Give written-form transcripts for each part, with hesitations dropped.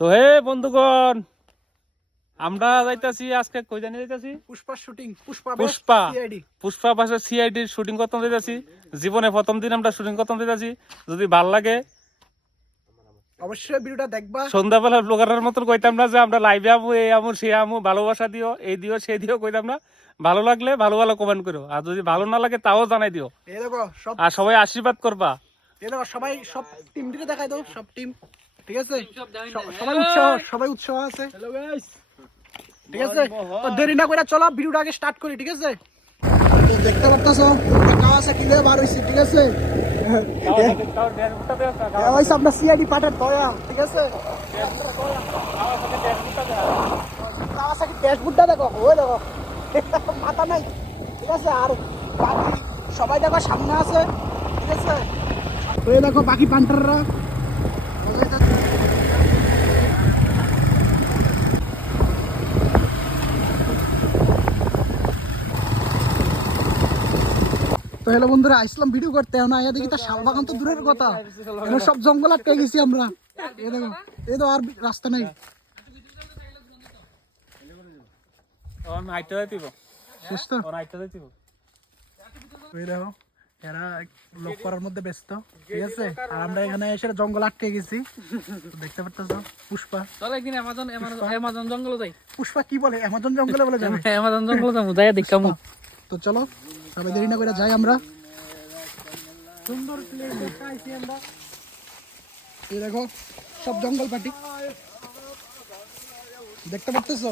তো হে বন্ধুগণ, আমরা যাইতাছি আজকে কই জানি যাইতাছি পুষ্পা শুটিং পুষ্পা ভার্সেস সিআইডির শুটিং করতে যাইতাছি। জীবনে প্রথম দিন আমরা শুটিং করতে যাইতাছি। যদি ভাল লাগে অবশ্যই ভিডিওটা দেখবা। সন্ধ্যাবেলা ব্লগারের মতন কইতাম না যে আমরা লাইভে আমু, এই আমু সে আমু, ভালোবাসা দিও, এই দিও সেই দিও কইতাম না। ভালো লাগলে ভালো ভালো কমেন্ট করো, আর যদি ভালো না লাগে তাও জানাই দিও। এই দেখো সব, আর সবাই আশীর্বাদ করবা। এই দেখো সবাই সব টিমটিতে দেখাই দাও, সব টিম ঠিক আছে। সবাই উৎসাহ আছে। হ্যালো গাইস, ঠিক আছে। তো দেরি না করে চলো ভিডিওটা আগে স্টার্ট করি, ঠিক আছে। তো দেখতে পারতাছো কাওয়াসাকি কিলে বার হইছে, ঠিক আছে। ওই সব না সিআইডি পার্টের দয়া, ঠিক আছে। কাওয়াসাকি ড্যাশবোর্ডটা দেখো, ওই দেখো মাথা নাই, ঠিক আছে। আর বাকি সবাই দেখো সামনে আছে, ঠিক আছে। তো এই দেখো বাকি পান্টাররা হ্যালো বন্ধুরা, আসলাম ভিডিও করতে। না এদিকে দেখি তার শাল বাগান তো দূরের কথা, সব জঙ্গল আটকে গেছি আমরা। এই দেখো, এই তো আর রাস্তা নেই। শেষ তো, এই দেখো এরা লোক করার মধ্যে ব্যস্ত, ঠিক আছে। আর আমরা এখানে এসে জঙ্গল আটকে গেছি, দেখতে পারতেছো। পুষ্পা চল একদিন অ্যামাজন জঙ্গলে যাই। পুষ্পা কি বলে, অ্যামাজন জঙ্গলে বলে যাবে। অ্যামাজন জঙ্গলে যাবো, যাই দেখামু। তো চলো সবাই দেরি না করে যাই আমরা। সুন্দর প্লেস দেখাইছি আমরা। এই দেখো সব জঙ্গল পাটি, দেখতে পারতেছো।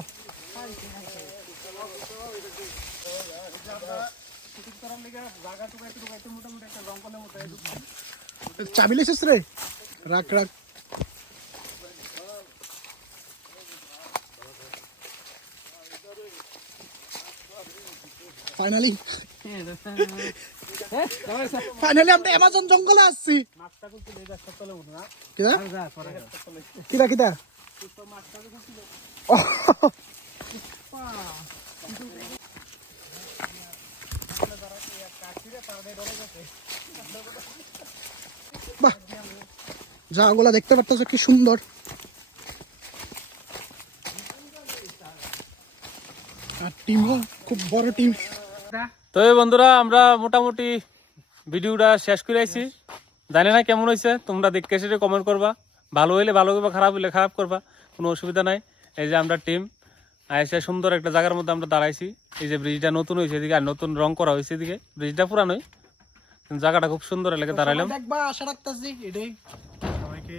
চাবি লেছিস রে, রাখ রাখ। ফাইনালি আমরা অ্যামাজন জঙ্গলে আসছি। কিরা কিরা কিরা বাহ, জায়গাগুলা দেখতে পারতেছো কি সুন্দর। আর টিমও খুব বড় টিম। তো এই বন্ধুরা, আমরা মোটামুটি ভিডিওটা শেষ করে আইছি। জানি না কেমন হয়েছে, তোমরা দেখে সেটা কমেন্ট করবা। ভালো হইলে ভালো করবা, খারাপ হইলে খারাপ করবা, কোনো অসুবিধা নাই। এই যে আমরা টিম আইসে সুন্দর একটা জায়গার মধ্যে আমরা দাঁড়াইছি। এই যে ব্রিজটা নতুন হয়েছে এদিকে, আর নতুন রং করা হয়েছে এদিকে। ব্রিজটা পুরানোই, কিন্তু জায়গাটা খুব সুন্দর এলাকা দাঁড়াইলাম। দেখবা আশা রাখতেছি এটাই সবাইকে।